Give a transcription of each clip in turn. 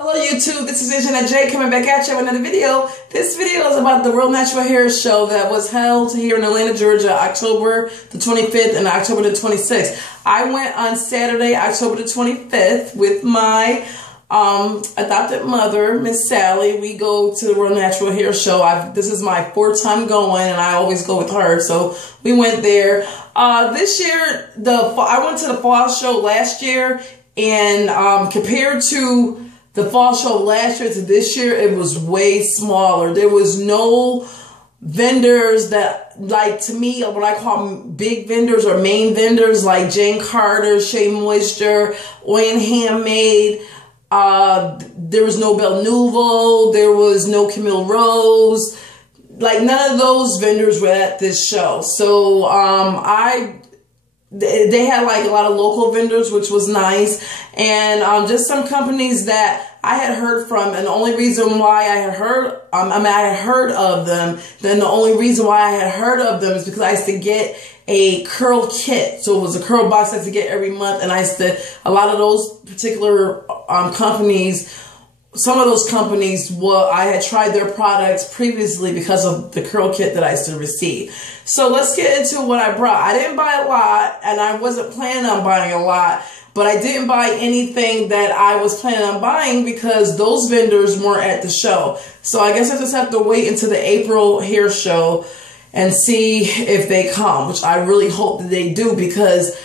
Hello YouTube, this is Agent J coming back at you with another video. This video is about the World Natural Hair Show that was held here in Atlanta, Georgia, October the 25th and October the 26th. I went on Saturday, October the 25th with my adopted mother, Miss Sally. We go to the World Natural Hair Show. This is my fourth time going, and I always go with her. So we went there. This year, I went to the fall show last year, and compared to the fall show last year to this year, it was way smaller. There was no vendors that, like, to me, what I call big vendors or main vendors, like Jane Carter, Shea Moisture, Oil and Handmade. There was no Belle Nouveau. There was no Camille Rose. Like, none of those vendors were at this show. So, they had like a lot of local vendors, which was nice, and just some companies that I had heard from, and the only reason why I had heard, I had heard of them. Then the only reason why I had heard of them is because I used to get a curl kit, so it was a curl box I used to get every month, and a lot of those particular companies. Some of those companies, I had tried their products previously because of the curl kit that I used to receive. So let's get into what I brought. I didn't buy a lot, and I wasn't planning on buying a lot, but I didn't buy anything that I was planning on buying because those vendors weren't at the show. So I guess I just have to wait until the April hair show and see if they come, which I really hope that they do, because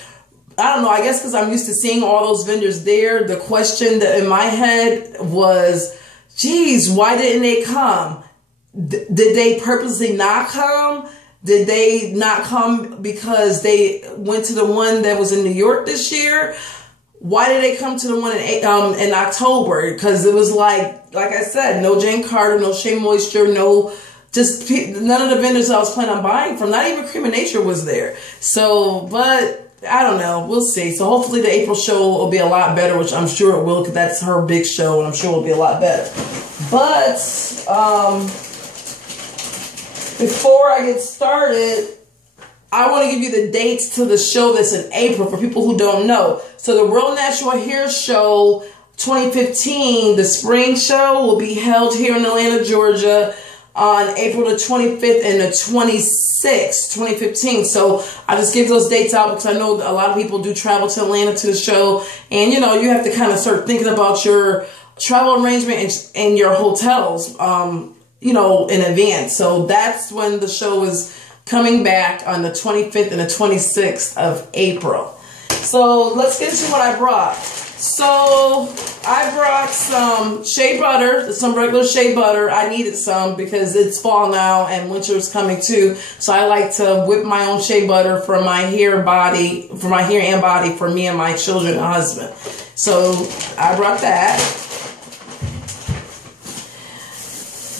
I don't know, I guess because I'm used to seeing all those vendors there. The question that in my head was, geez, why didn't they come? Did they purposely not come? Did they not come because they went to the one that was in New York this year? Why did they come to the one in October? Because it was like I said, no Jane Carter, no Shea Moisture, none of the vendors I was planning on buying from. Not even Cream of Nature was there. So, but I don't know. We'll see. So hopefully the April show will be a lot better, which I'm sure it will, because that's her big show, and I'm sure it will be a lot better. But before I get started, I want to give you the dates to the show that's in April for people who don't know. So the World Natural Hair Show 2015, the spring show, will be held here in Atlanta, Georgia, on April the 25th and the 26th, 2015. So I just give those dates out because I know a lot of people do travel to Atlanta to the show. And, you know, you have to kind of start thinking about your travel arrangement and your hotels, you know, in advance. So that's when the show is coming back, on the 25th and the 26th of April. So let's get into what I brought. So I brought some shea butter, some regular shea butter. I needed some because it's fall now and winter is coming too. So I like to whip my own shea butter for my hair and body, for me and my children and husband. So I brought that.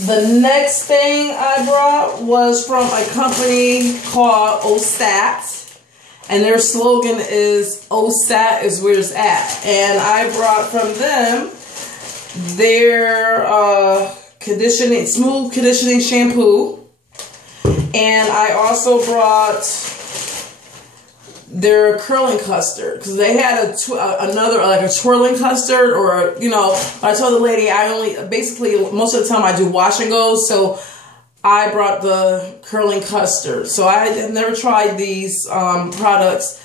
The next thing I brought was from a company called Osat. And their slogan is, OSAT is where it's at. And I brought from them their smooth conditioning shampoo. And I also brought their curling custard, because they had another, like a twirling custard, or, you know, I told the lady basically most of the time I do wash and go. So I brought the curling custard. So I have never tried these products,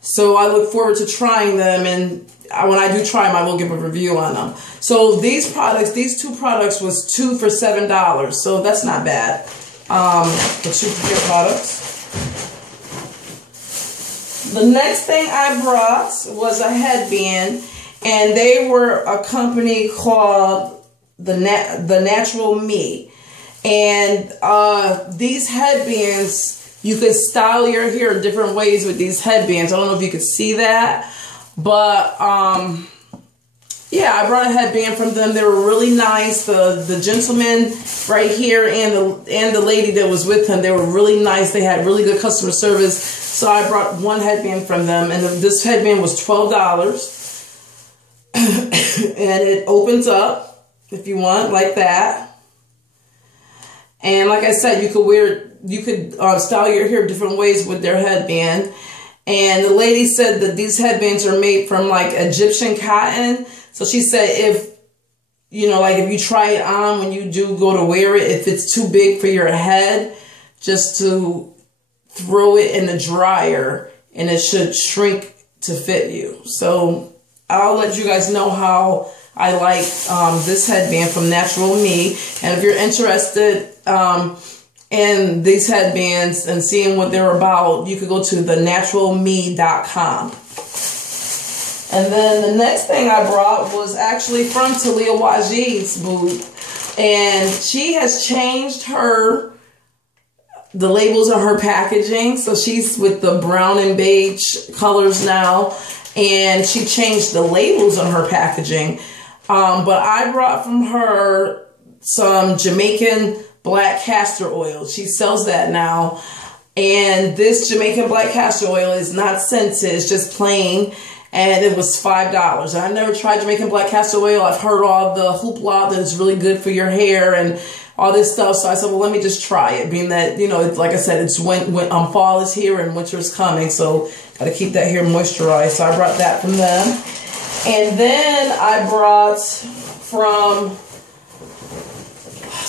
so I look forward to trying them, and when I do try them, I will give a review on them. So these two products was 2 for $7, so that's not bad. The 2 products. The next thing I brought was a headband, and they were a company called the Natural Me. And these headbands, you could style your hair in different ways with these headbands. I don't know if you could see that, but yeah, I brought a headband from them. They were really nice. The gentleman right here and the lady that was with him, they were really nice. They had really good customer service. So I brought one headband from them, and this headband was $12, and it opens up if you want, like that. And like I said, you could style your hair different ways with their headband. And the lady said that these headbands are made from like Egyptian cotton. So she said you know, like if you try it on when you do go to wear it, if it's too big for your head, just to throw it in the dryer and it should shrink to fit you. So I'll let you guys know how I like this headband from Natural Me. And if you're interested in these headbands and seeing what they're about, you could go to thenaturalme.com. And then the next thing I brought was actually from Talia Wajeed's booth. And she has changed the labels on her packaging. So she's with the brown and beige colors now. And she changed the labels on her packaging. But I brought from her some Jamaican black castor oil. She sells that now. And this Jamaican black castor oil is not scented. It's just plain. And it was $5. I never tried Jamaican black castor oil. I've heard all the hoopla that it's really good for your hair and all this stuff. So I said, well, let me just try it. Being that, you know, like I said, it's when fall is here and winter is coming. So got to keep that hair moisturized. So I brought that from them. And then I brought from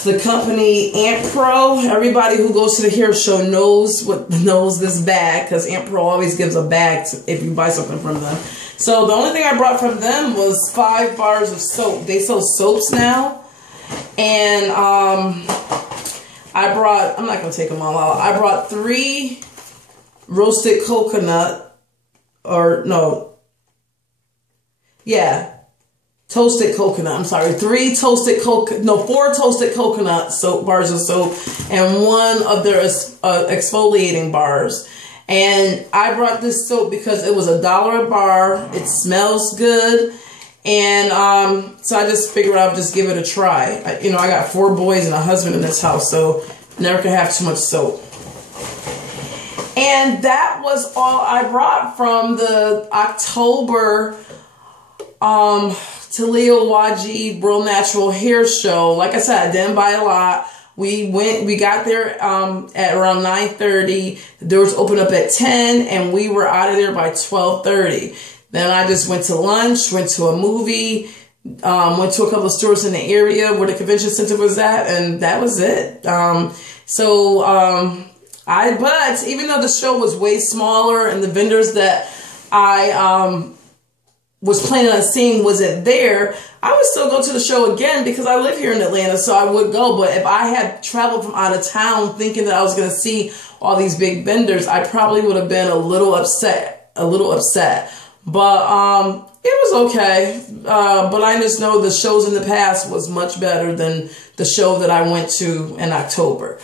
the company Ant Pro. Everybody who goes to the hair show knows this bag, because Ant Pro always gives a bag if you buy something from them. So the only thing I brought from them was 5 bars of soap. They sell soaps now. And I'm not going to take them all out. I brought 3 roasted coconut, toasted coconut. I'm sorry, 4 toasted coconut soap bars of soap, and 1 of their exfoliating bars. And I brought this soap because it was $1 a bar. It smells good. And so I just figured I would just give it a try. I got 4 boys and a husband in this house, so never could have too much soap. And that was all I brought from the October Talia Wajeed World Natural Hair Show. Like I said, I didn't buy a lot. We got there at around 9:30. The doors opened up at 10, and we were out of there by 12:30. Then I just went to lunch, went to a movie, went to a couple of stores in the area where the convention center was at, and that was it. But even though the show was way smaller and the vendors that I was planning on seeing wasn't there, I would still go to the show again because I live here in Atlanta, so I would go. But if I had traveled from out of town thinking that I was going to see all these big vendors, I probably would have been a little upset. But it was okay. But I just know the shows in the past was much better than the show that I went to in October.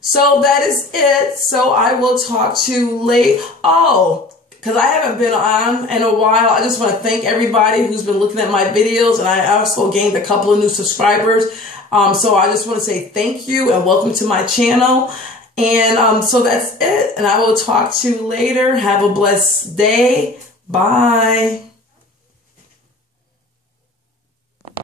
So that is it. So I will talk to you later. Oh, because I haven't been on in a while, I just want to thank everybody who's been looking at my videos. And I also gained a couple of new subscribers. So I just want to say thank you and welcome to my channel. And so that's it. And I will talk to you later. Have a blessed day. Bye.